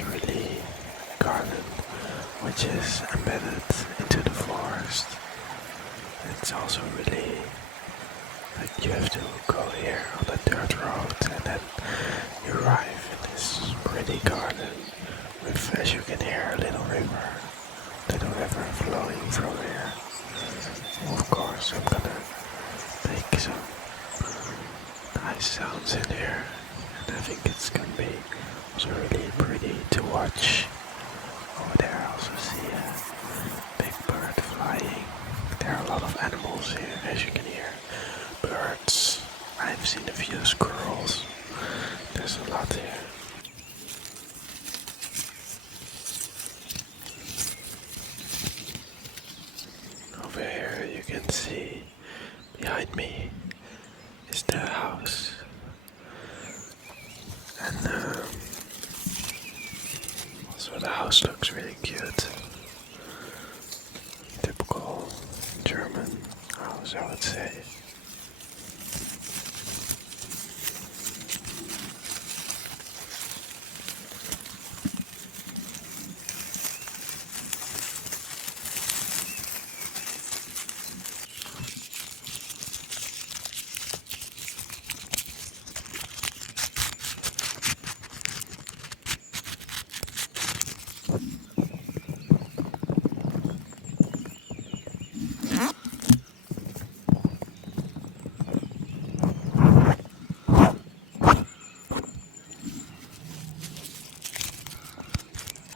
a really garden which is embedded into the forest. It's also really like you have to go here on the dirt road and then you arrive in this pretty garden with, as you can hear, a little river flowing through here. Of course, I'm gonna make some nice sounds in here, and I think it's gonna be also really pretty to watch. Over there I also see a big bird flying. There are a lot of animals here, as you can hear. Birds. I've seen a few squirrels. There's a lot here. Over here you can see behind me is the house. And also the house looks really cute. Typical German house, I would say.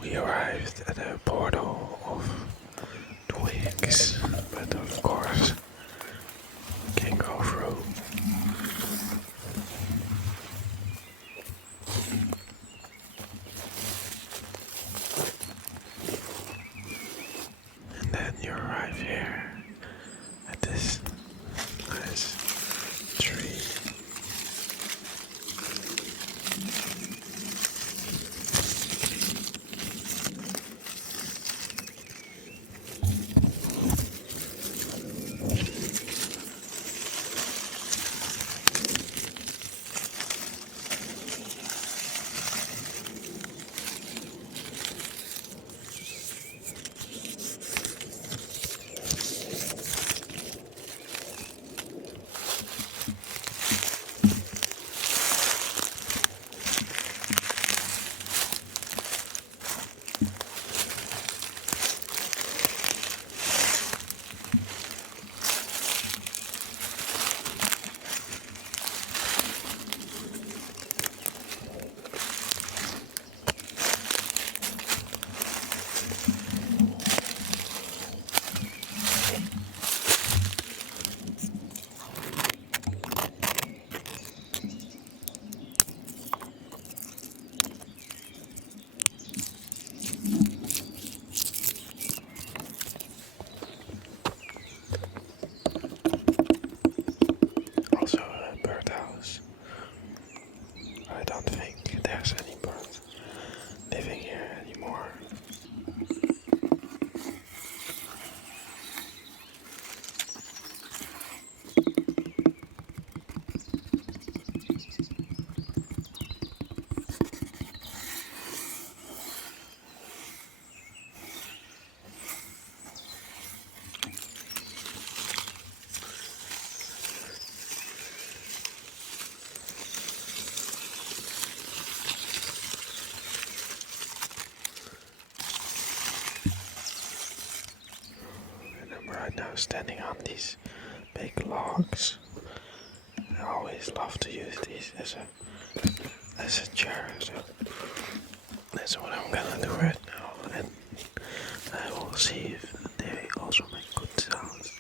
We arrived at a portal of twigs, but of course we can't go through. And then you arrive here at this nice tree. Also a birdhouse. I don't think there's any bird living here anymore. And I'm right now standing on these big logs. I always love to use these as a chair, so that's what I'm gonna do right now, and I will see if they also make good sounds.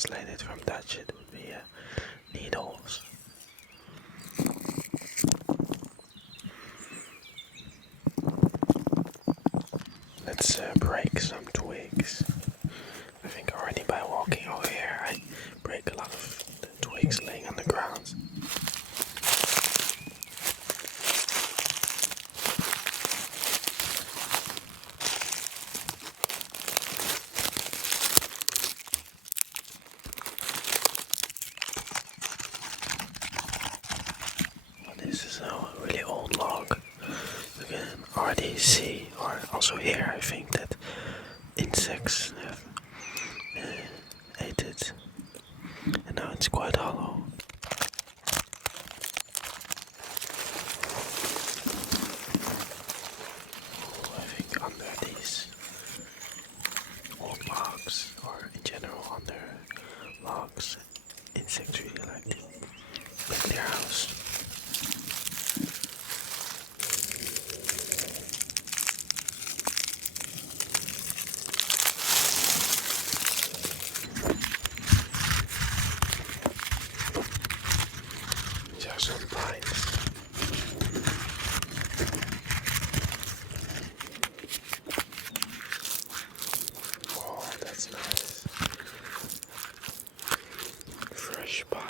translate it from Dutch, it would be needles. Let's break some twigs. I think already by walking over here I break a lot of the twigs laying on the ground. This is a really old log. You can already see, or also hear, I think, that insects have ate it. And now it's quite hollow. I think under these old logs, or in general under logs, insects really like to make their house. These are some pines. Oh, that's nice. Fresh pine.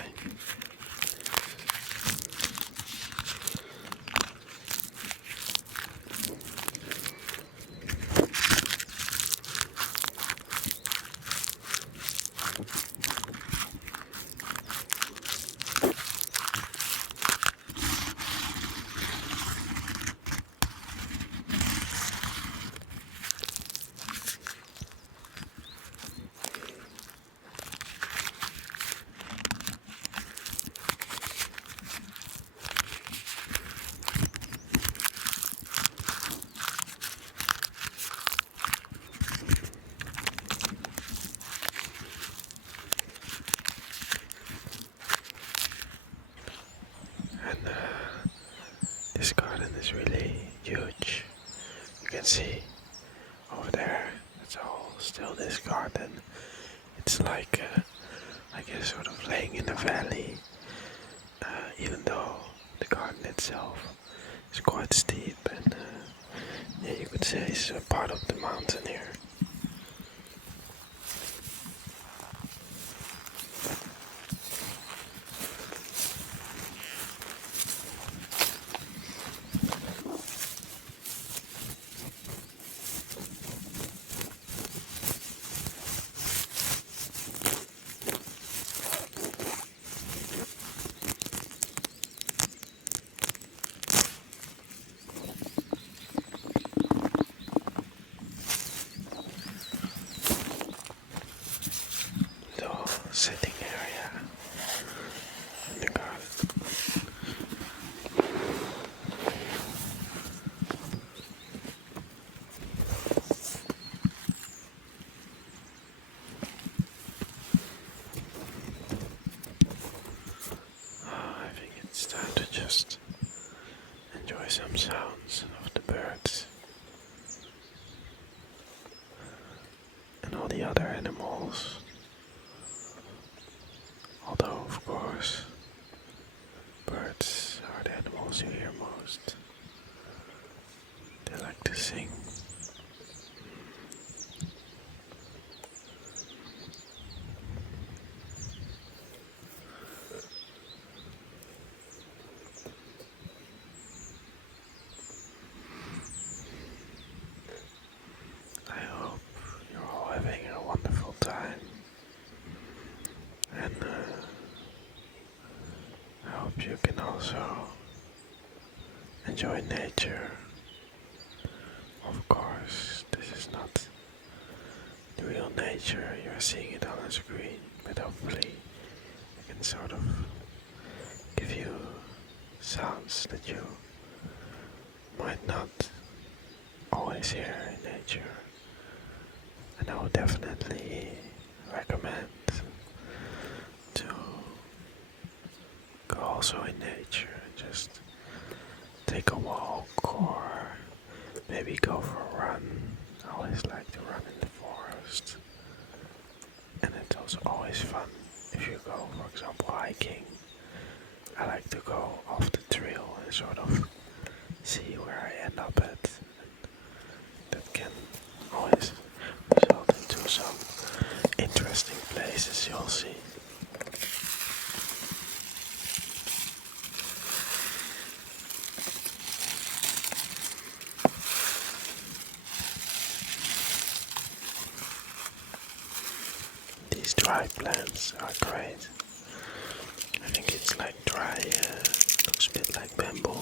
And this garden is really huge. You can see over there, it's all still this garden. It's like, I guess, sort of laying in a valley, even though the garden itself is quite steep, and yeah, you could say it's a part of the mountain here. Sitting area in the garden. I think it's time to just enjoy some sounds of the birds and all the other animals. Although, of course, birds are the animals you hear most. They like to sing. I hope you're all having a wonderful time. And I hope you can also enjoy nature. Of course, this is not the real nature, you're seeing it on a screen, but hopefully I can sort of give you sounds that you might not always hear in nature. And I would definitely recommend to go also in nature and just take a walk or maybe go for a run. I always like to run in the forest, and it's also also always fun if you go, for example, hiking. I like to go off the trail and sort of see where I end up at. That can always result into some interesting places you'll see. These dry plants are great. I think it's like dry, looks a bit like bamboo.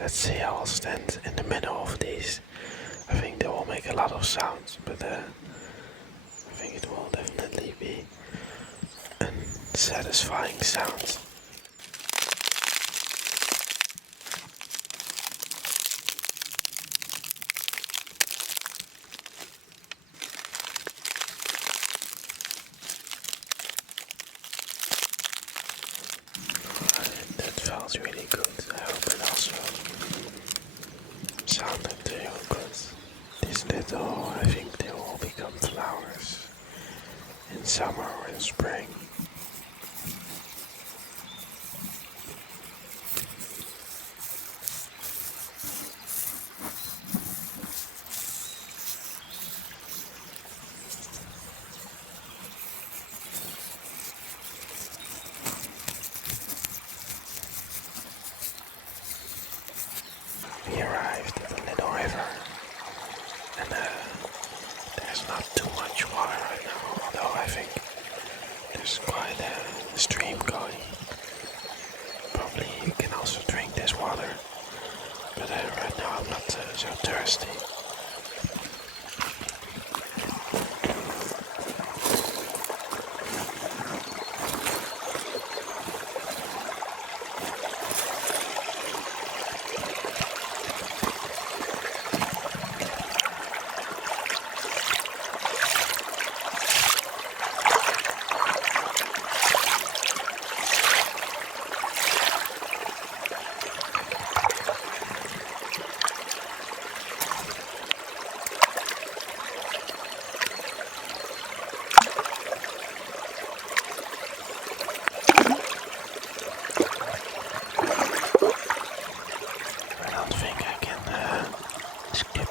Let's see, I will stand in the middle of these. I think they will make a lot of sounds, but I think it will definitely be a satisfying sound. That felt really good. I hope it also sounded to you good. These little, I think they will become flowers in summer or in spring. We arrived at a little river, and there's not too much water right now, although I think there's quite a stream going. Probably you can also drink this water, but right now I'm not so thirsty.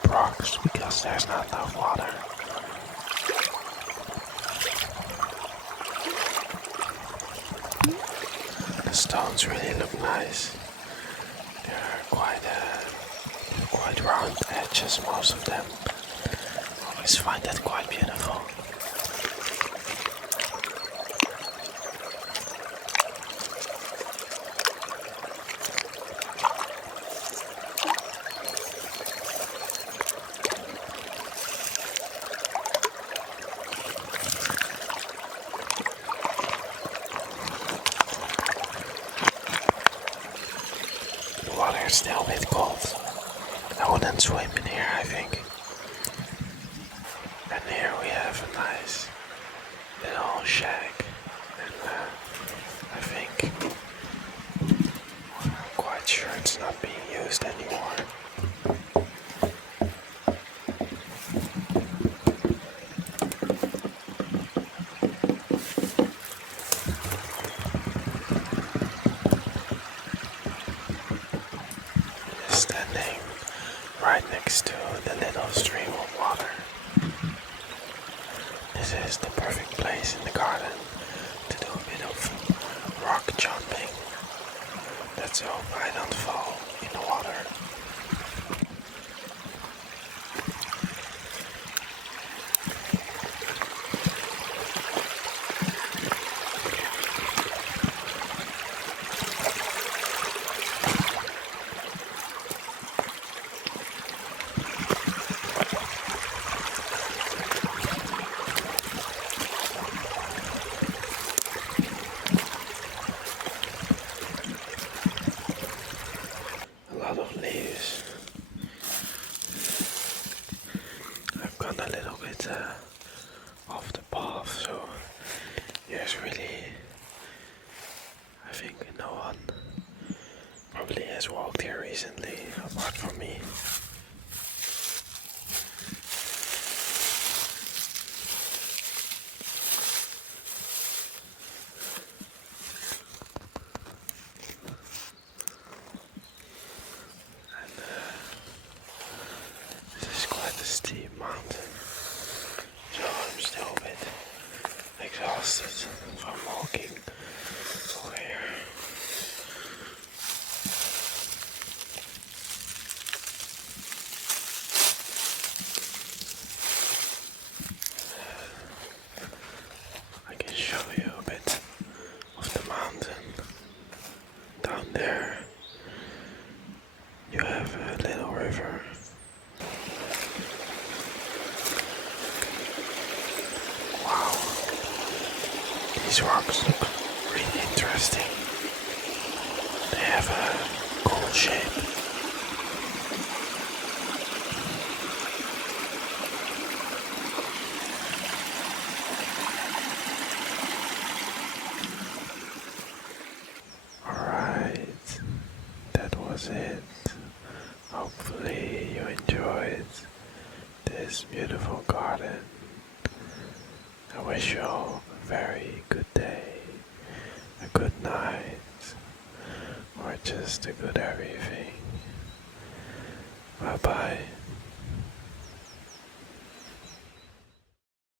Rocks because there's not enough water. The stones really look nice. They're quite round edges, most of them. I always find that quite beautiful. The water is still a bit cold. I wouldn't swim in here, I think. And here we have a nice little shack. And I think I'm quite sure it's not being used anymore. Standing right next to the little stream of water. This is the perfect place in the garden to do a bit of rock jumping. Let's hope I don't fall in the water. has walked here recently, apart from me. This is quite a steep mountain, so I'm still a bit exhausted from walking over here. I can show you a bit of the mountain. Down there you have a little river. Wow, these rocks look really interesting. They have a cool shape. Alright, that was it. Hopefully you enjoyed this beautiful garden. I wish you all a very good day, a good night, or just a good everything. Bye bye.